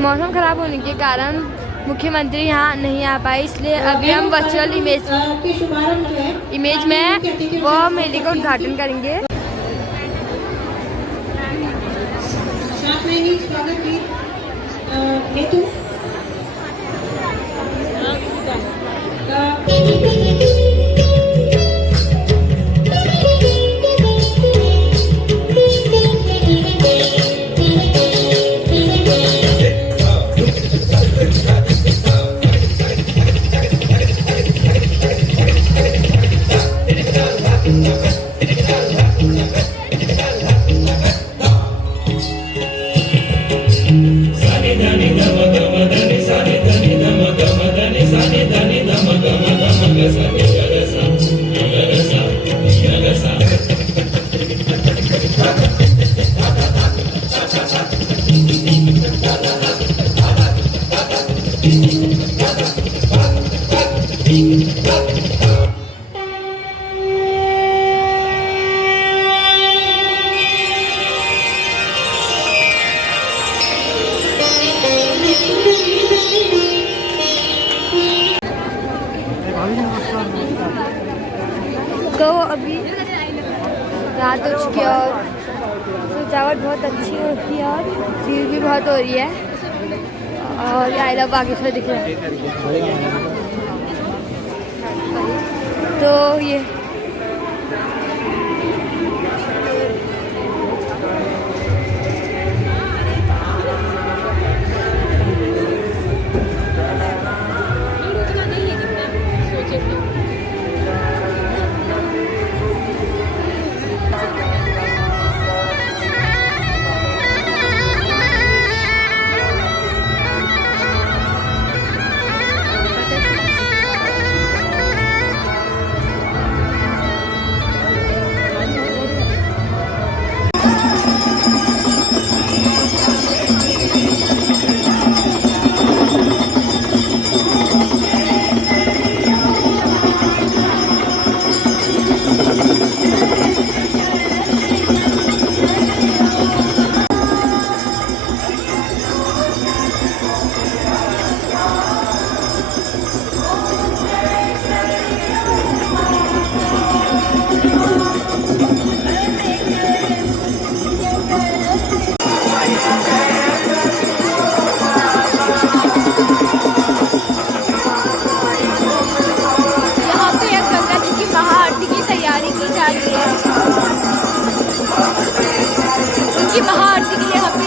मौसम खराब होने के कारण मुख्यमंत्री यहाँ नहीं आ पाए, इसलिए अभी हम वर्चुअल इमेज में वो मेले का उद्घाटन करेंगे। साथ में ही स्वागत की हेतु तो अभी रात हो चुकी है और सजावट बहुत अच्छी हो रही है और भीड़ भी बहुत हो रही है और ये आई लव बागेश्वर दिख रहा है। तो ये महाआरती के लिए यहाँ पे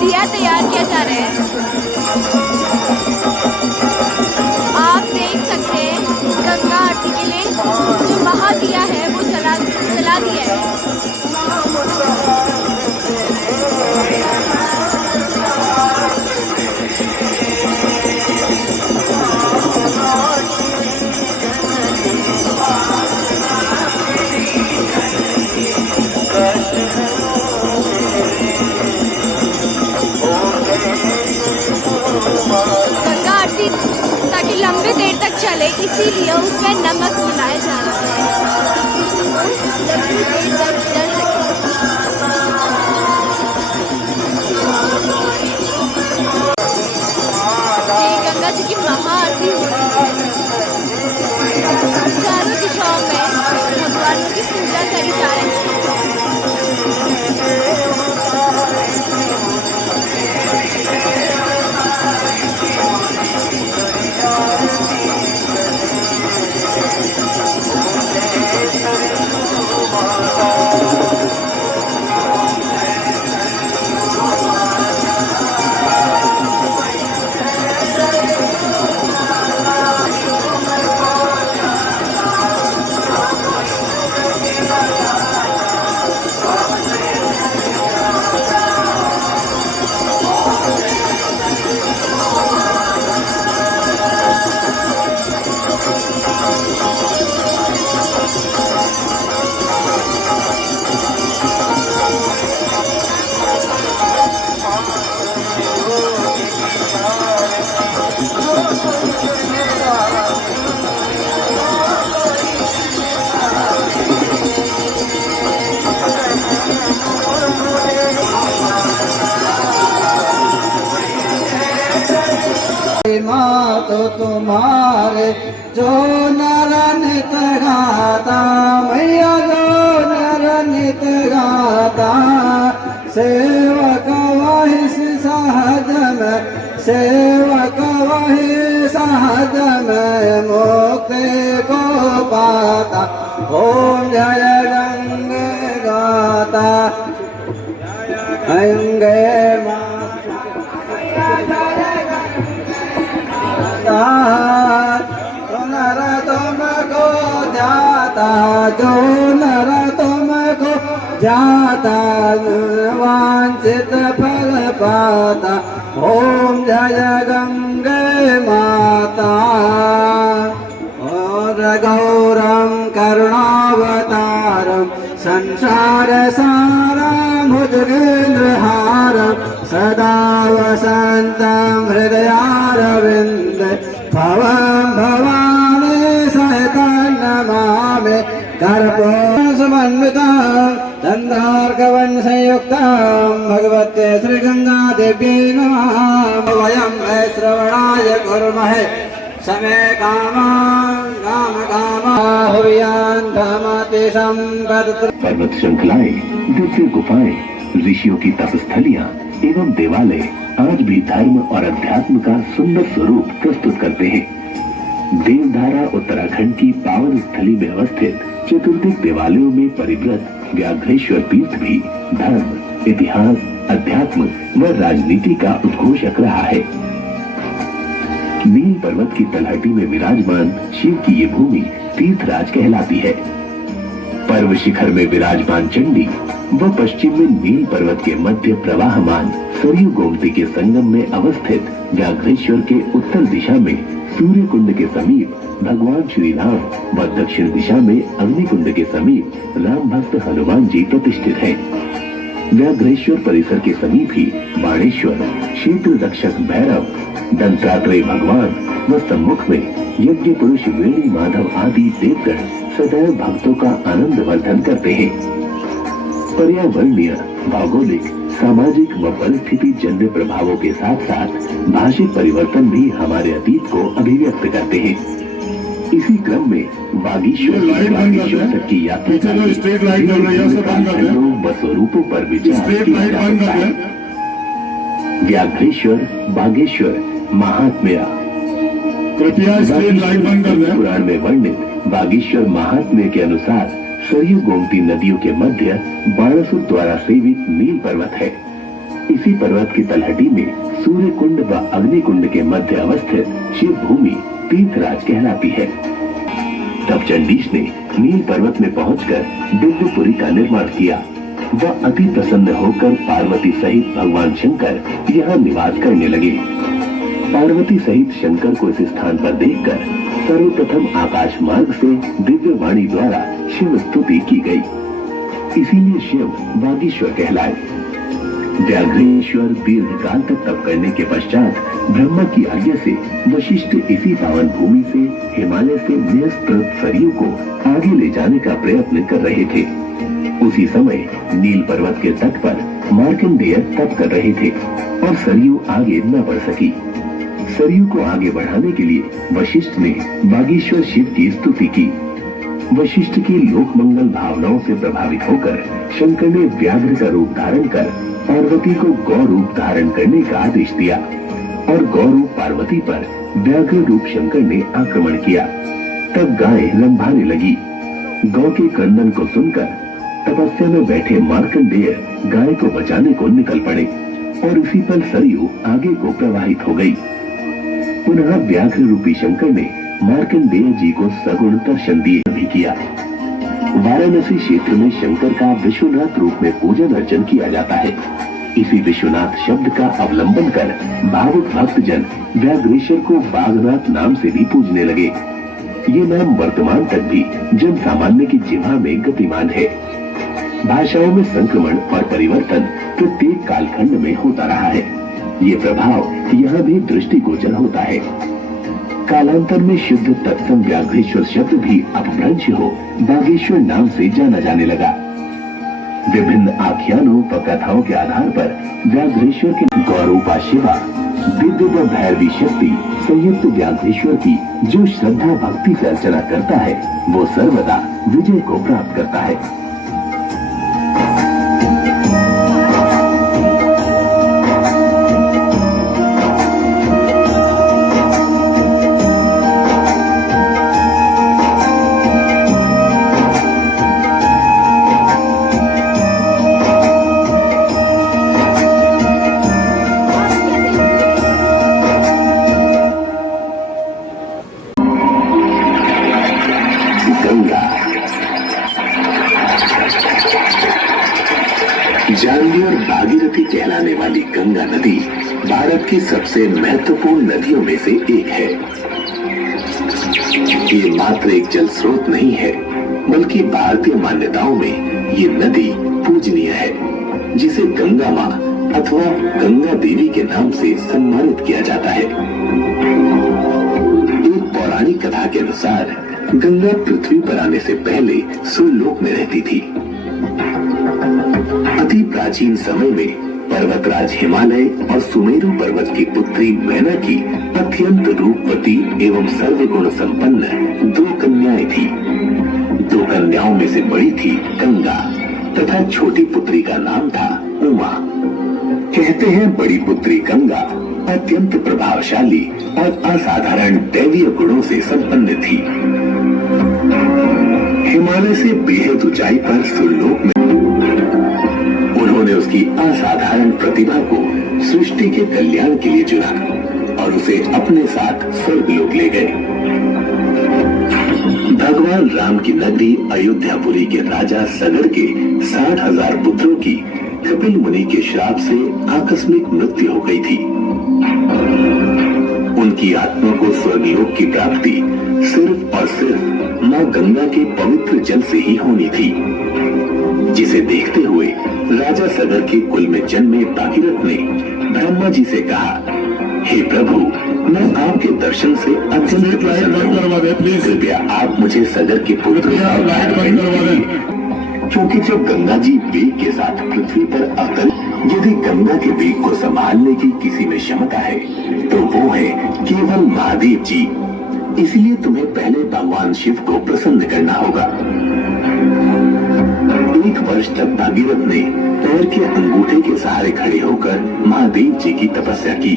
दिया तैयार किया जा रहा है। आप देख सकते हैं गंगा आरती के लिए जो महादिया है वो जला दिया है। तो तुम्हारे जो नर नित गाता मैया जो नर नित गाता सेवक वही सहज में सेवक वही सहज में मुक्ति को पाता ओम जय गंगे गाता गंगे जो नर तुमको जाता जो नर तुमको जाता वांछित फल पाता ओम जय गंगे माता और गौरम करुणावतारम संसार सारम भुजगेन्द्रहारम सदा वसन्तं हृदयारविन्द भवं भवानी सहितं नमामि कर्पूरसमन्वितं चन्द्रार्कवंशयुक्तं भगवते श्रीगङ्गादेव्यै नमः वयं वै श्रवणाय कुर्महे समे पर्वत श्रृंखलाएं, दिव्य गुफाएं, ऋषियों की तपस्थलियां एवं देवालय आज भी धर्म और अध्यात्म का सुंदर स्वरूप प्रस्तुत करते हैं। देवधारा उत्तराखंड की पावन स्थली में अवस्थित चतुर्दिक देवालयों में परिव्रत व्याघ्रेश्वर तीर्थ भी धर्म, इतिहास, अध्यात्म व राजनीति का उद्घोषक रहा है। नील पर्वत की तलहटी में विराजमान शिव की ये भूमि तीर्थराज कहलाती है। पर्व शिखर में विराजमान चंडी व पश्चिम में नील पर्वत के मध्य प्रवाहमान सरयू गोमती के संगम में अवस्थित व्याघ्रेश्वर के उत्तर दिशा में सूर्य कुंड के समीप भगवान श्री राम व दक्षिण दिशा में अग्निकुंड के समीप राम भक्त हनुमान जी प्रतिष्ठित हैं। व्याघ्रेश्वर परिसर के समीप ही बाणेश्वर, क्षेत्र रक्षक भैरव, दंतात्रेय भगवान व सम्मुख में यज्ञ पुरुष वेणी माधव आदि देवगण सदैव भक्तों का आनंद वर्धन करते हैं। पर्यावरणीय, भौगोलिक, सामाजिक व परिस्थिति जन्य प्रभावों के साथ साथ भाषिक परिवर्तन भी हमारे अतीत को अभिव्यक्त करते हैं। इसी क्रम में बागेश्वर तक की यात्रा व स्वरूपों पर विचार किया जा सकता है। व्याघ्रेश्वर बागेश्वर महात्म्य। पुराण में वर्णित बागेश्वर महात्म्य के अनुसार सरयू गोमती नदियों के मध्य बाणासुर द्वारा सेवित नील पर्वत है। इसी पर्वत की तलहटी में सूर्य कुंड व अग्निकुंड के मध्य अवस्थित शिव भूमि तीर्थराज कहलाती है। तब चंडीश ने नील पर्वत में पहुंचकर दिव्यपुरी का निर्माण किया। वह अति प्रसन्न होकर पार्वती सहित भगवान शंकर यहाँ निवास करने लगे। पार्वती सहित शंकर को इस स्थान पर देखकर सर्वप्रथम आकाश मार्ग से दिव्य वाणी द्वारा शिव स्तुति की गई। इसीलिए शिव बागेश्वर कहलाए। व्याघ्रेश्वर दीर्घकाल तक तप करने के पश्चात ब्रह्मा की आज्ञा से वशिष्ठ इसी पावन भूमि से हिमालय से नियस्कृत सरयू को आगे ले जाने का प्रयत्न कर रहे थे। उसी समय नील पर्वत के तट पर मार्कंडेय तप कर रहे थे और सरयू आगे न बढ़ सकी। सरयू को आगे बढ़ाने के लिए वशिष्ठ ने बागेश्वर शिव की स्तुति की। वशिष्ठ की लोकमंगल भावनाओं से प्रभावित होकर शंकर ने व्याघ्र का रूप धारण कर पार्वती को गौ रूप धारण करने का आदेश दिया और गौ रूप पार्वती पर व्याघ्र रूप शंकर ने आक्रमण किया। तब गाय लंभाने लगी। गौ के क्रंदन को सुनकर तपस्या में बैठे मार्कंडेय गाय को बचाने को निकल पड़े और इसी पर सरयू आगे को प्रवाहित हो गई। पुनः व्याघ्र रूपी शंकर ने मार्कंडेय जी को सगुण दर्शन दिए भी किया। वाराणसी क्षेत्र में शंकर का विश्वनाथ रूप में पूजन अर्चन किया जाता है। इसी विश्वनाथ शब्द का अवलंबन कर भावुक भक्तजन व्याघ्रेश्वर को बागनाथ नाम से भी पूजने लगे। ये नाम वर्तमान तक भी जन सामान्य की जिह्वा में गतिमान है। भाषाओं में संक्रमण और परिवर्तन प्रत्येक कालखंड में होता रहा है। ये प्रभाव यहाँ भी दृष्टिगोचर होता है। कालांतर में शुद्ध तत्सम व्याघ्रेश्वर शब्द भी अपभ्रंश हो बागेश्वर नाम से जाना जाने लगा। विभिन्न आख्यानों व कथाओं के आधार पर व्याघ्रेश्वर के गौरूपा शिवा दिव्य व भैरवी शक्ति संयुक्त व्याघ्रेश्वर की जो श्रद्धा भक्ति से अर्चना करता है वो सर्वदा विजय को प्राप्त करता है। जानवी और भागीरथी कहलाने वाली गंगा नदी भारत की सबसे महत्वपूर्ण नदियों में से एक है। ये मात्र एक जल स्रोत नहीं है, बल्कि भारतीय मान्यताओं में ये नदी पूजनीय है, जिसे गंगा माँ अथवा गंगा देवी के नाम से सम्मानित किया जाता है। एक पौराणिक कथा के अनुसार गंगा पृथ्वी पर आने से पहले सुरलोक में रहती थी। अति प्राचीन समय में पर्वतराज हिमालय और सुमेरु पर्वत की पुत्री मैना की अत्यंत रूपवती एवं सर्वगुण संपन्न 2 कन्याएं थी। 2 कन्याओं में से बड़ी थी गंगा तथा छोटी पुत्री का नाम था उमा। कहते हैं बड़ी पुत्री गंगा अत्यंत प्रभावशाली और असाधारण दैवीय गुणों से संपन्न थी। हिमालय से बेहद ऊंचाई पर सुरलोक में उन्होंने उसकी असाधारण प्रतिभा को सृष्टि के कल्याण के लिए चुना और उसे अपने साथ स्वर्गलोक ले गए। भगवान राम की नगरी अयोध्यापुरी के राजा सगर के 60,000 पुत्रों की कपिल मुनि के श्राप से आकस्मिक मृत्यु हो गई थी। उनकी आत्मा को स्वर्गलोक की प्राप्ति सिर्फ और सिर्फ माँ गंगा के पवित्र जल से ही होनी थी, जिसे देखते हुए राजा सगर के कुल में जन्मे भागीरथ ने ब्रह्मा जी से कहा, हे प्रभु, मैं आपके दर्शन से अत्यंत प्रसन्न हूं। कृपया आप मुझे सगर के पुत्र क्योंकि जब गंगा जी वेग के साथ पृथ्वी पर अवतरी, यदि गंगा के वेग को संभालने की किसी में क्षमता है तो वो है केवल महादेव जी। इसलिए तुम्हें पहले भगवान शिव को प्रसन्न करना होगा। 1 वर्ष तक भागीरथ ने पैर के अंगूठे के सहारे खड़े होकर महादेव जी की तपस्या की।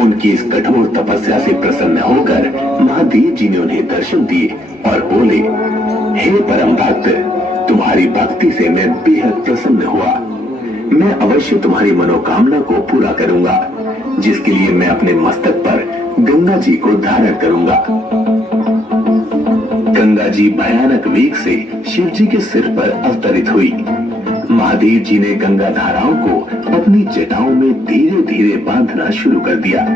उनकी इस कठोर तपस्या से प्रसन्न होकर महादेव जी ने उन्हें दर्शन दिए और बोले, हे परम भक्त, तुम्हारी भक्ति से मैं बेहद प्रसन्न हुआ। मैं अवश्य तुम्हारी मनोकामना को पूरा करूंगा, जिसके लिए मैं अपने मस्तक पर गंगा जी को धारण करूंगा। गंगा जी भयानक वेग से शिव जी के सिर पर अवतरित हुई। महादेव जी ने गंगा धाराओं को अपनी जटाओं में धीरे धीरे बांधना शुरू कर दिया।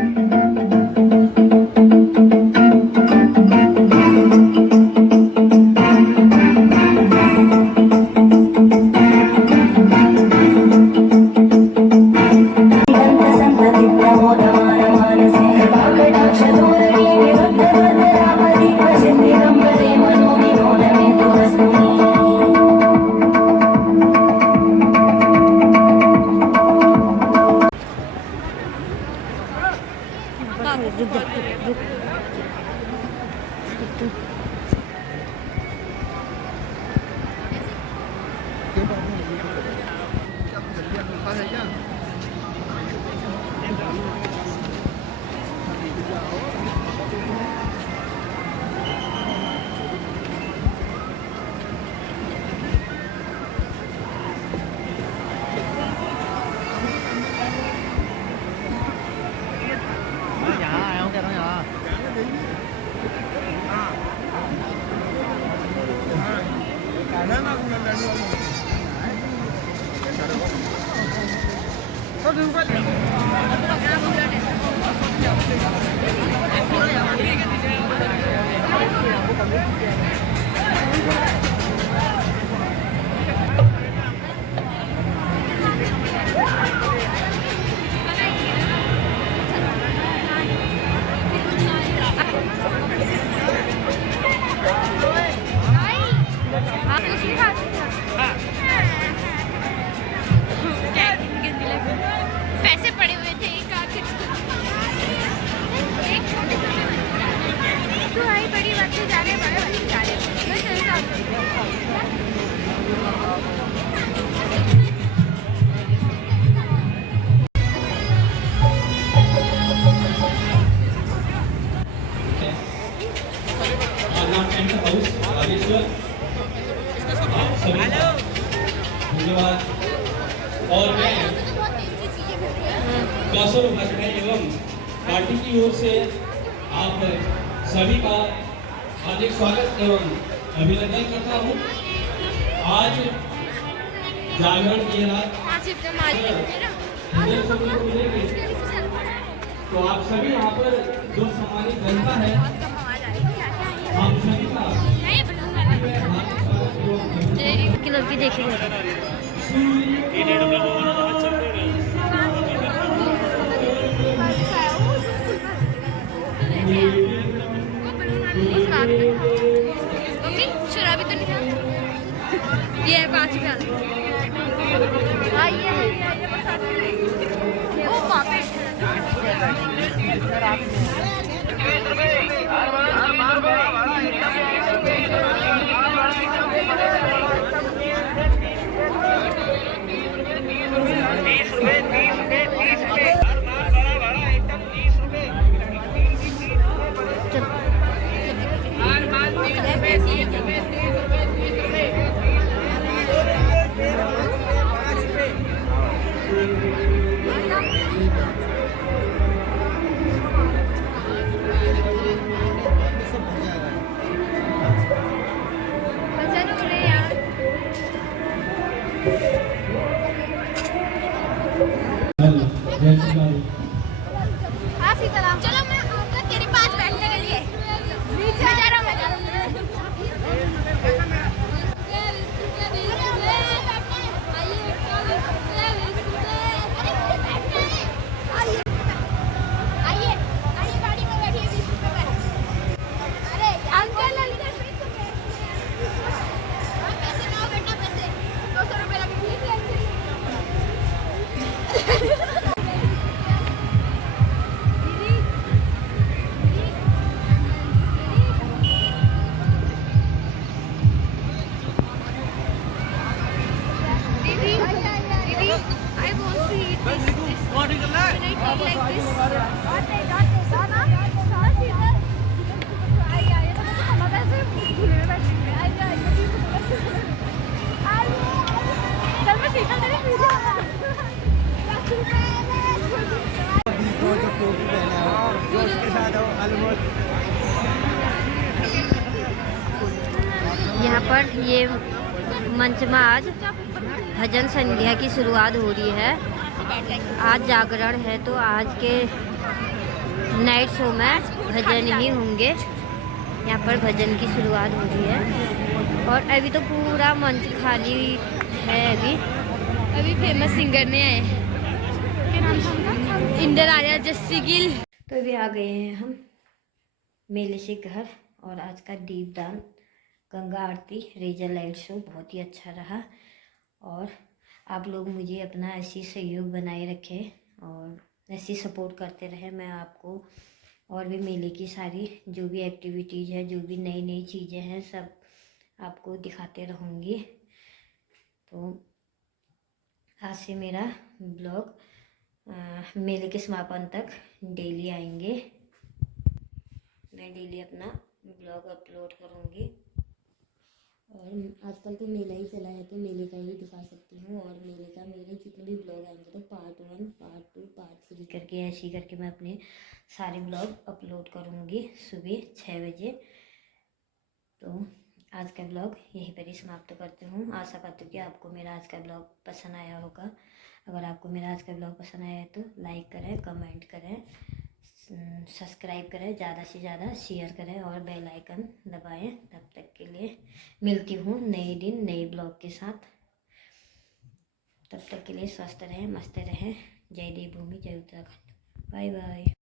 पैसे पड़े और मैं कौशल उपाध्याय एवं पार्टी की ओर से आप सभी का हार्दिक स्वागत एवं अभिनंदन करता हूँ। आज जागरण की रात मिलेगी, तो आप सभी यहाँ पर जो सम्मानित जनता है आप सभी का लड़की देखेंगे। शराबी तो नहीं था ये 5 रुपया ओ पापे चलो मैं आऊंगा तेरे पास बैठने के लिए। मैं जा रहा हूँ, यहाँ पर ये मंच में आज भजन संध्या की शुरुआत हो रही है। आज जागरण है तो आज के नाइट शो में भजन ही होंगे। यहाँ पर भजन की शुरुआत हो रही है और अभी तो पूरा मंच खाली है। अभी फेमस सिंगर ने आए, इंदर आर्या, जस्सी गिल। तो अभी आ गए हैं हम मेले से घर और आज का दीपदान, गंगा आरती, रेजर लाइट शो बहुत ही अच्छा रहा। और आप लोग मुझे अपना ऐसी सहयोग बनाए रखें और ऐसी सपोर्ट करते रहे। मैं आपको और भी मेले की सारी जो भी एक्टिविटीज़ है, जो भी नई नई चीज़ें हैं, सब आपको दिखाते रहूँगी। तो आज से मेरा ब्लॉग मेले के समापन तक डेली आएंगे। मैं डेली अपना ब्लॉग अपलोड करूँगी और आजकल तो मेला ही चला है तो मेले का ही दिखा सकती हूँ। और मेले का मेरे जितने भी ब्लॉग आएंगे तो पार्ट 1, पार्ट 2, पार्ट 3 करके ऐसे ही करके मैं अपने सारे ब्लॉग अपलोड करूँगी सुबह 6 बजे। तो आज का ब्लॉग यहीं पर ही समाप्त करती हूँ। आशा करती हूँ कि आपको मेरा आज का ब्लॉग पसंद आया होगा। अगर आपको मेरा आज का ब्लॉग पसंद आया है तो लाइक करें, कमेंट करें, सब्सक्राइब करें, ज़्यादा से ज़्यादा शेयर करें और बेल आइकन दबाएं। तब तक के लिए मिलती हूँ नए दिन नए ब्लॉग के साथ। तब तक के लिए स्वस्थ रहें, मस्त रहें। जय देवभूमि, जय उत्तराखंड। Bye bye.